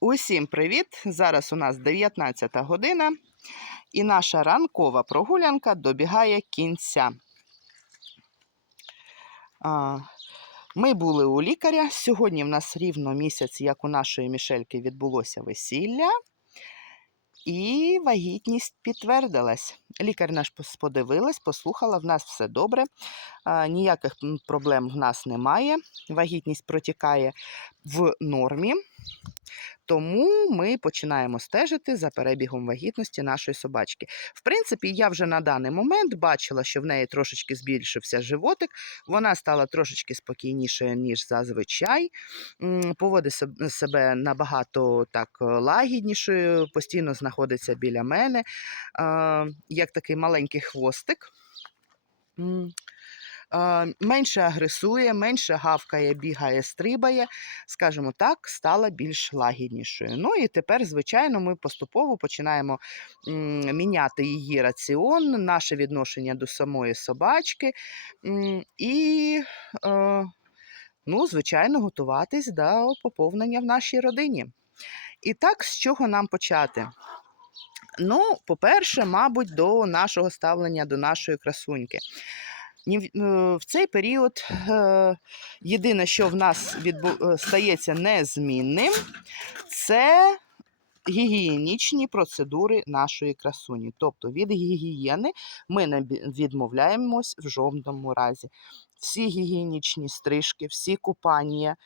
Усім привіт! Зараз у нас 19 година, і наша ранкова прогулянка добігає кінця. Ми були у лікаря. Сьогодні в нас рівно місяць, як у нашої Мішельки відбулося весілля, і вагітність підтвердилась. Лікар наш подивилась, послухала, в нас все добре, ніяких проблем в нас немає. Вагітність протікає в нормі. Тому ми починаємо стежити за перебігом вагітності нашої собачки. В принципі, я вже на даний момент бачила, що в неї трошечки збільшився животик. Вона стала трошечки спокійнішою, ніж зазвичай. Поводить себе набагато так е, лагіднішою, постійно знаходиться біля мене, е, як такий маленький хвостик. Менше агресує, менше гавкає, бігає, стрибає скажімо так, стала більш лагіднішою. Ну і тепер, звичайно, ми поступово починаємо міняти її раціон, наше відношення до самої собачки і, е, ну, звичайно, готуватись до поповнення в нашій родині. І так, з чого нам почати? Ну, по-перше, мабуть, до нашого ставлення до нашої красуньки. Ні в- е, цей період е, єдине, що в нас е, стається незмінним, це гігієнічні процедури нашої красуні. Тобто від гігієни ми не відмовляємось в жодному разі. Всі гігієнічні стрижки, всі купання,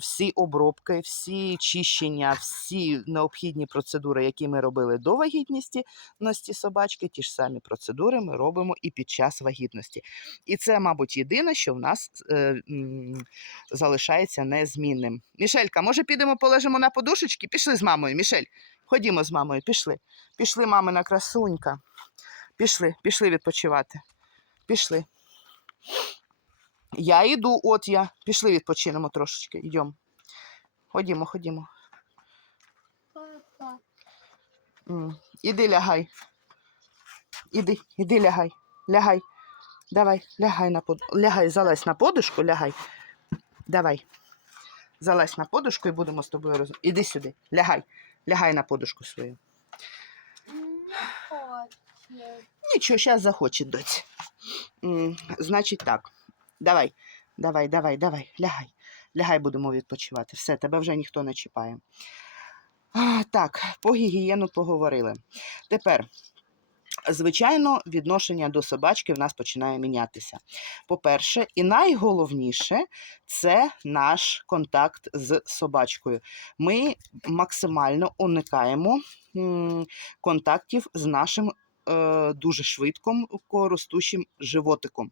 всі обробки, всі чищення, всі необхідні процедури, які ми робили до вагітності ності собачки, ті ж самі процедури ми робимо і під час вагітності. І це, мабуть, єдине, що в нас е, м, залишається незмінним. Мішелька, може, підемо полежимо на подушечки? Пішли з мамою. Мішель, ходімо з мамою, пішли. Пішли, мамина красунька. Пішли, пішли відпочивати. Пішли. Я йду, от я. Пішли відпочинемо трошечки. Йдемо. Ходімо, ходімо. М, Іди лягай. Іди, іди лягай. Лягай. Давай, лягай на под... Лягай, залазь на подушку, лягай. Давай. Залазь на подушку і будемо з тобою роз... Іди сюди. Лягай. Лягай на подушку свою. Нічого, зараз захоче доць. М, Значить так. Давай, давай, давай, давай, лягай. Лягай, будемо відпочивати. Все, тебе вже ніхто не чіпає. А, так, по гігієну поговорили. Тепер, звичайно, відношення до собачки в нас починає мінятися. По-перше, і найголовніше це наш контакт з собачкою. Ми максимально уникаємо контактів з нашим е, дуже швидким ростущим животиком.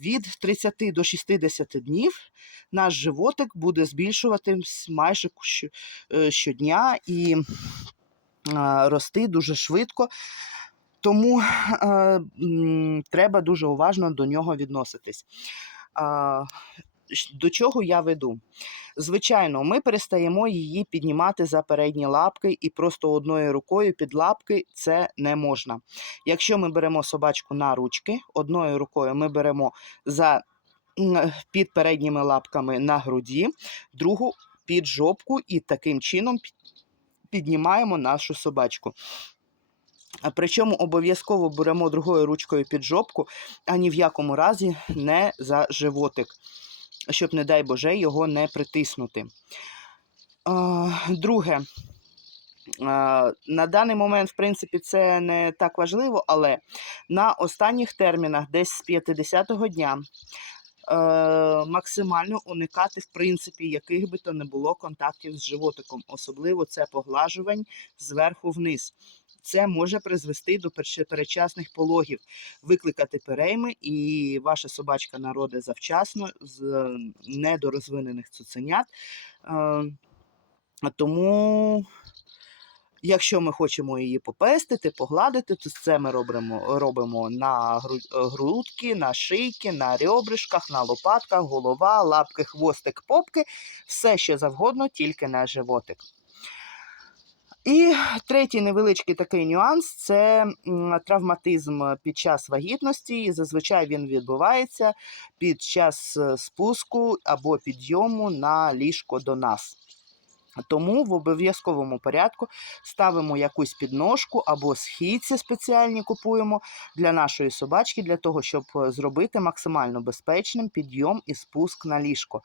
Від 30 до 60 днів наш животик буде збільшуватись майже е, щодня і рости дуже швидко. Тому е, треба дуже уважно до нього відноситись. До чого я веду? Звичайно, ми перестаємо її піднімати за передні лапки і просто одною рукою під лапки це не можна. Якщо ми беремо собачку на ручки, одною рукою ми беремо за під передніми лапками на груді, другу під жопку і таким чином піднімаємо нашу собачку. Причому обов'язково беремо другою ручкою під жопку, а ні в якому разі не за животик, щоб, не дай Боже, його не притиснути. Друге, на даний момент, в принципі, це не так важливо, але на останніх термінах, десь з 50-го дня, е, максимально уникати, в принципі, яких би то не було контактів з животиком. Особливо це поглажувань зверху вниз. Це може призвести до передчасних пологів, викликати перейми, і ваша собачка народить завчасно з недорозвинених цуценят. Е, Тому, якщо ми хочемо її попестити, погладити, то це ми робимо, робимо на грудки, на шийки, на ребришках, на лопатках, голова, лапки, хвостик, попки, все що завгодно, тільки на животик. І третій невеличкий такий нюанс це травматизм під час вагітності. І зазвичай він відбувається під час е, спуску або підйому на ліжко до нас. Тому в обов'язковому порядку ставимо якусь підножку або східці спеціальні купуємо для нашої собачки, для того, щоб е, зробити максимально безпечним підйом і спуск на ліжко.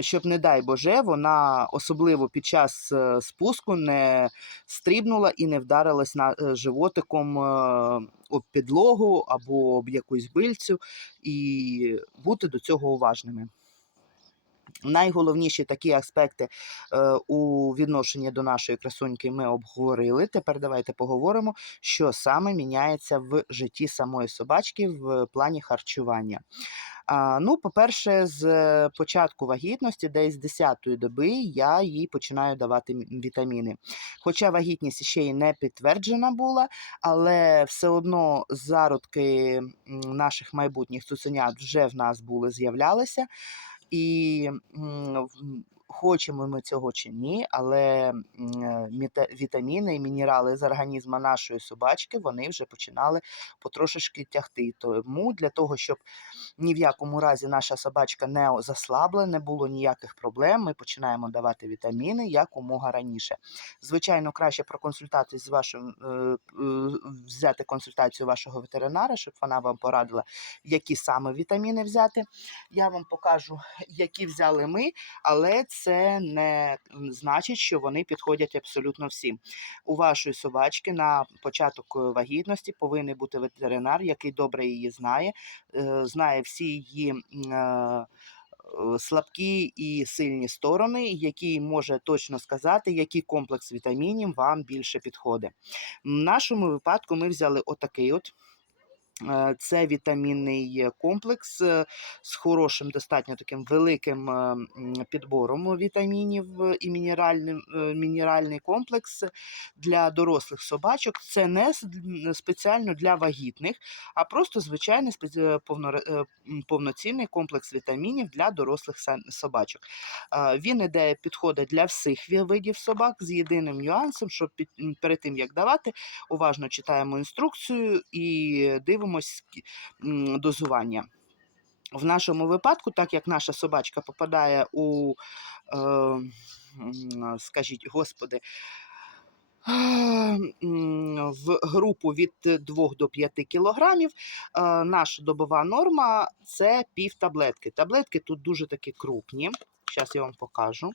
Щоб, не дай Боже, вона особливо під час е, спуску не стрібнула і не вдарилась на е, животиком е, об підлогу або об якусь бильцю, і бути до цього уважними. Найголовніші такі аспекти у відношенні до нашої красуньки ми обговорили. Тепер давайте поговоримо, що саме міняється в житті самої собачки в плані харчування. Ну, по-перше, з е, початку вагітності, десь з 10-ї доби, я їй починаю давати вітаміни. Хоча вагітність ще й не підтверджена була, але все одно зародки наших майбутніх цуценят вже в нас були, з'являлися. І хочемо ми цього чи ні, але е, вітаміни і мінерали з організму нашої собачки вони вже починали потрошечки тягти. Тому для того, щоб ні в якому разі наша собачка не заслабла, не було ніяких проблем, ми починаємо давати вітаміни якомога раніше. Звичайно, краще проконсультуватись з вашим, е, е, взяти консультацію вашого ветеринара, щоб вона вам порадила, які саме вітаміни взяти. Я вам покажу, які взяли ми, але це не значить, що вони підходять абсолютно всім. У вашої собачки на початок е, вагітності повинен бути ветеринар, який добре її знає, е, знає всі її. е, Слабкі і сильні сторони, який може точно сказати, який комплекс вітамінів вам більше підходить. В нашому випадку ми взяли отакий от Це вітамінний комплекс е, з хорошим, достатньо таким великим е, підбором вітамінів е, і мінеральним, е, мінеральний комплекс для дорослих собачок. Це не спеціально для вагітних, а просто звичайний е, е, повноцінний комплекс вітамінів для дорослих собачок. Е, Він іде підходить для всіх видів собак з єдиним нюансом, що перед тим як давати, уважно читаємо інструкцію і дивимось м, дозування. В нашому випадку, так як наша собачка попадає у, е, скажіть, господи, в групу від 2 до 5 кілограмів, е, наша добова норма це пів таблетки. Таблетки тут дуже такі крупні. Зараз я вам покажу.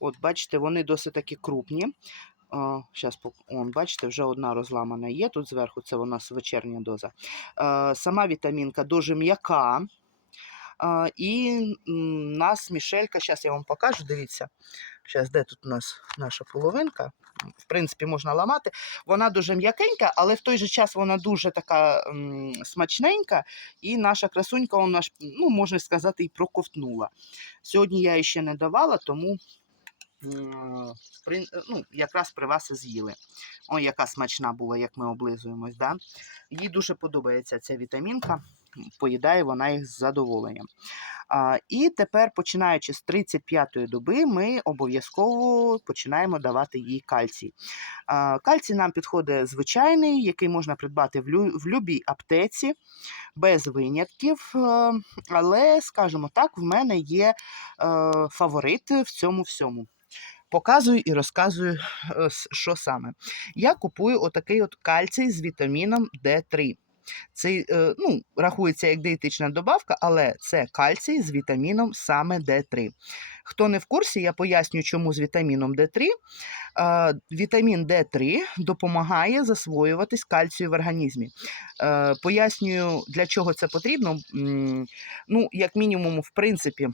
От, бачите, вони досить такі крупні. Зараз, он, бачите, вже одна розламана є. Тут зверху це у нас вечірня доза. Е, Сама вітамінка дуже м'яка. І нас мішелька, зараз я вам покажу, дивіться. Зараз, де тут у нас наша половинка? В принципі, можна ламати. Вона дуже м'якенька, але в той же час вона дуже така м, смачненька, і наша красунька, вона ну, можна сказати, і проковтнула. Сьогодні я її ще не давала, тому ну, якраз при вас і з'їли. Ой, яка смачна була, як ми облизуємось. Да? Їй дуже подобається ця вітамінка, поїдає вона їх з задоволенням. А, і тепер, починаючи з 35-ї доби, ми обов'язково починаємо давати їй кальцій. А, кальцій нам підходить звичайний, який можна придбати в, в любій аптеці, без винятків. е, Але, скажімо так, в мене є е, фаворит в цьому всьому. Показую і розказую, е, що саме. Я купую отакий от кальцій з вітаміном D3. Це е, ну, рахується як дієтична добавка, але це кальцій з вітаміном саме D3. Хто не в курсі, я поясню, чому з вітаміном D3. Е, Вітамін D3 допомагає засвоюватись кальцію в організмі. Пояснюю, для чого це потрібно. Ну, як мінімум, в принципі.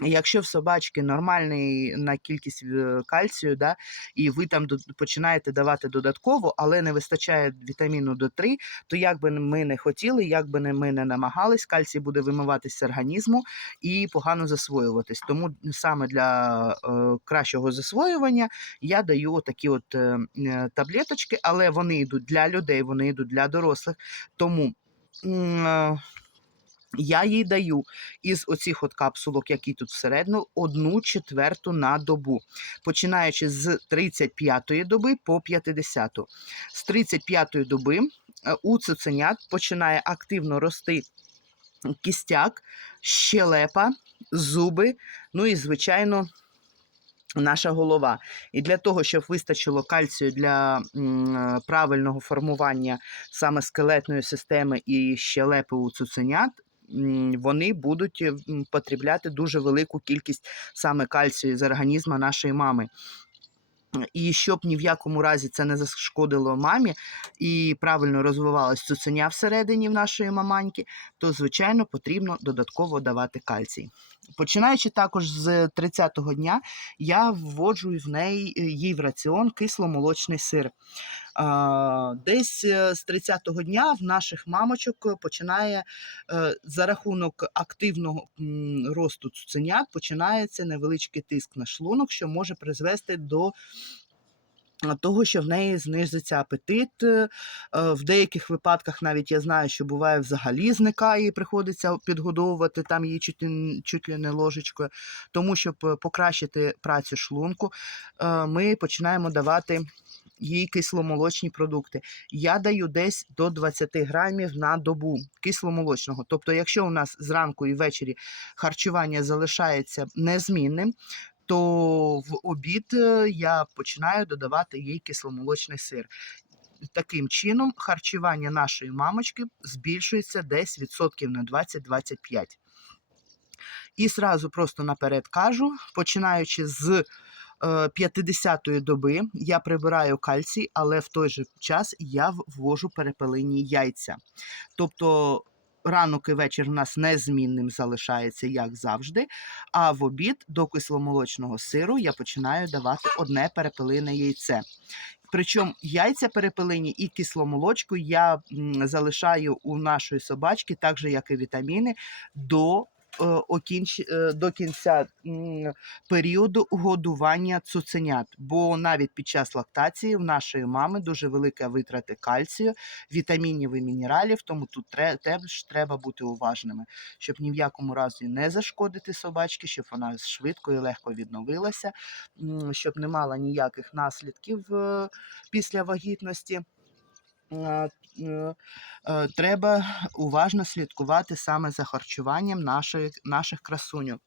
Якщо в собачки нормальний на кількість е, кальцію, да, і ви там починаєте давати додатково, але не вистачає вітаміну D3, то як би ми не хотіли, як би ми не намагались, кальцій буде вимиватися з організму і погано засвоюватись. Тому саме для е, кращого засвоювання я даю такі от е, е, таблеточки, але вони йдуть для людей, вони йдуть для дорослих. Тому. е, я їй даю із оцих от капсулок, які тут всередину, одну четверту на добу, починаючи з 35-ї доби по 50-ту. З 35-ї доби е, у цуценят починає активно рости кістяк, щелепа, зуби, Ну і, звичайно, наша голова. І для того, щоб вистачило кальцію для е, правильного формування саме скелетної системи і щелепи у цуценят, вони будуть потрібляти потребляти дуже велику кількість саме кальцію з організму нашої мами. І щоб ні в якому разі це не зашкодило мамі і правильно розвивалось цуценя всередині в нашої маманьки, то, звичайно, потрібно додатково давати кальцій. Починаючи також з 30-го дня, я вводжу в неї е, їй в раціон кисломолочний сир. Десь е, з 30-го дня в наших мамочок починає е, за рахунок активного росту цуценят починається невеличкий тиск на шлунок, що може призвести до того, що в неї знизиться апетит. е, е, В деяких випадках навіть я знаю, що буває взагалі зникає і приходиться підгодовувати там її чуть, чуть ли не ложечкою. Тому, щоб е, покращити працю шлунку, ми починаємо давати їй кисломолочні продукти. Я даю десь до 20 грамів на добу кисломолочного. Тобто, якщо у нас зранку і ввечері харчування залишається незмінним, то в обід е, я починаю додавати їй кисломолочний сир. Таким чином, харчування нашої мамочки збільшується десь відсотків на 20-25. І сразу просто наперед кажу, починаючи з е, 50-ї доби, я прибираю кальцій, але в той же час я ввожу перепелині яйця. Тобто ранок і вечір у нас незмінним залишається, як завжди. А в обід до кисломолочного сиру я починаю давати одне перепелине яйце. Причому яйця перепелині і кисломолочку я залишаю у нашої собачки, так же як і вітаміни, до, до кінця періоду годування цуценят. Бо навіть під час лактації в нашої мами дуже велика витрата кальцію, вітамінів і мінералів, тому тут теж треба бути уважними, щоб ні в якому разі не зашкодити собачці, щоб вона швидко і легко відновилася, щоб не мала ніяких наслідків е, після вагітності. Е, Треба уважно слідкувати саме за харчуванням нашої, наших красуньок.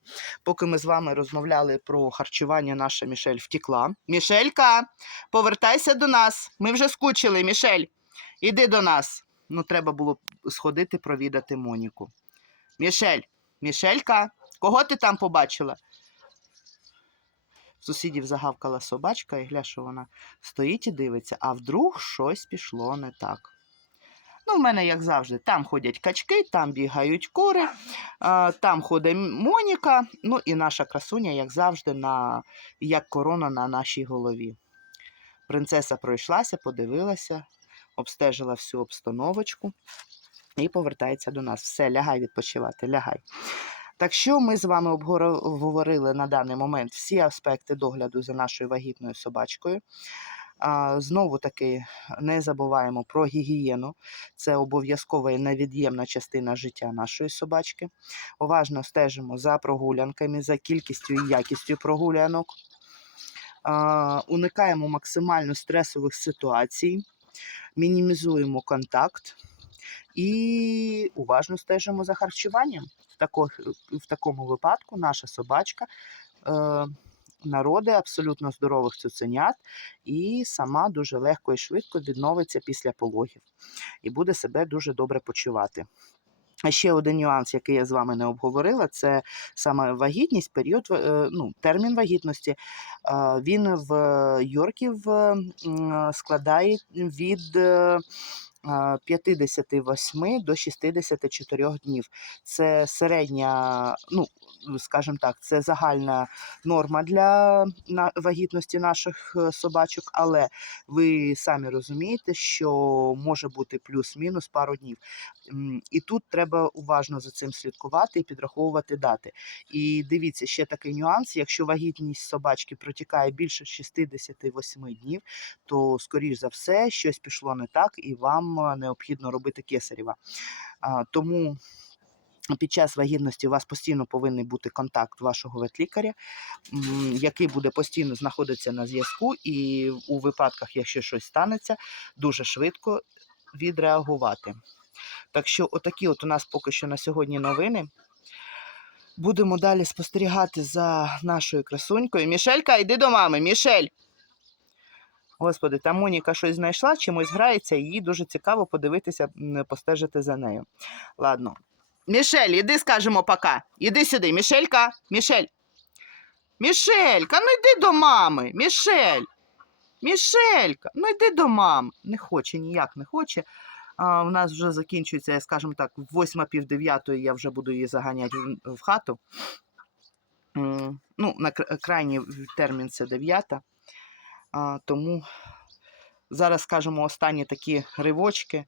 Поки ми з вами розмовляли про харчування, наша Мішель втекла. Мішелька, повертайся до нас. Ми вже скучили, Мішель. Іди до нас. Ну, треба було сходити провідати Моніку. Мішель, Мішелька, кого ти там побачила? Сусідів загавкала собачка, і гля, що вона стоїть і дивиться, а вдруг щось пішло не так. Ну, в мене, як завжди, там ходять качки, там бігають кури, там ходить Моніка, ну і наша красуня, як завжди, на, як корона на нашій голові. Принцеса пройшлася, подивилася, обстежила всю обстановочку і повертається до нас. Все, лягай відпочивати, лягай. Так що ми з вами обговорили на даний момент всі аспекти догляду за нашою вагітною собачкою. Знову таки не забуваємо про гігієну. Це обов'язкова і невід'ємна частина життя нашої собачки. Уважно стежимо за прогулянками, за кількістю і якістю прогулянок. Уникаємо максимально стресових ситуацій, мінімізуємо контакт і уважно стежимо за харчуванням. В такому випадку наша собачка народить абсолютно здорових цуценят і сама дуже легко і швидко відновиться після пологів і буде себе дуже добре почувати. А ще один нюанс, який я з вами не обговорила, це саме вагітність, період, е, ну, термін вагітності. Він в Йорків складає від е, 58 до 64 днів. Це середня, ну, скажімо так, це загальна норма для вагітності наших е, собачок, але ви самі розумієте, що може бути плюс-мінус пару днів. І тут треба уважно за цим слідкувати і підраховувати дати. І дивіться, ще такий нюанс: якщо вагітність собачки протікає більше 68 днів, то, скоріш за все, щось пішло не так, і вам необхідно робити кесарєва. Тому під час вагітності у вас постійно повинен бути контакт вашого ветлікаря, який буде постійно знаходитися на зв'язку, і у випадках, якщо щось станеться, дуже швидко відреагувати. Так що, отакі от у нас поки що на сьогодні новини. Будемо далі спостерігати за нашою красунькою. Мішелька, йди до мами, Мішель. Господи, там Моніка щось знайшла, чимось грається, і їй дуже цікаво подивитися, постежити за нею. Ладно. Мішель, іди скажемо пока. Іди сюди, Мішелька, Мішель. Мішелька, ну йди до мами. Мішель. Мішелька, ну йди до мами. Не хоче, ніяк не хоче. А, у нас вже закінчується, скажімо так, восьма пів дев'ятої я вже буду її заганяти в хату. Ну, на крайній термін це дев'ята. А, тому зараз скажемо останні такі ривочки.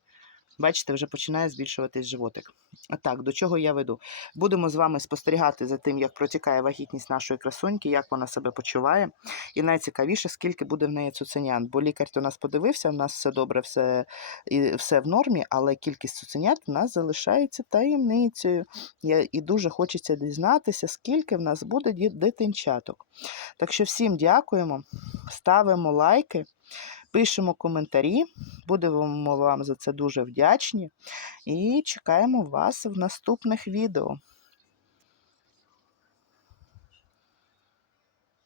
Бачите, вже починає збільшуватись животик. А так, до чого я веду? Будемо з вами спостерігати за тим, як протікає вагітність нашої красуньки, як вона себе почуває. І найцікавіше, скільки буде в неї цуценят. Бо лікар то нас подивився, в нас все добре, все, і, все в нормі, але кількість цуценят в нас залишається таємницею. Я, і дуже хочеться дізнатися, скільки в нас буде дитинчаток. Так що всім дякуємо, ставимо лайки, пишемо коментарі. Будемо вам за це дуже вдячні. І чекаємо вас в наступних відео.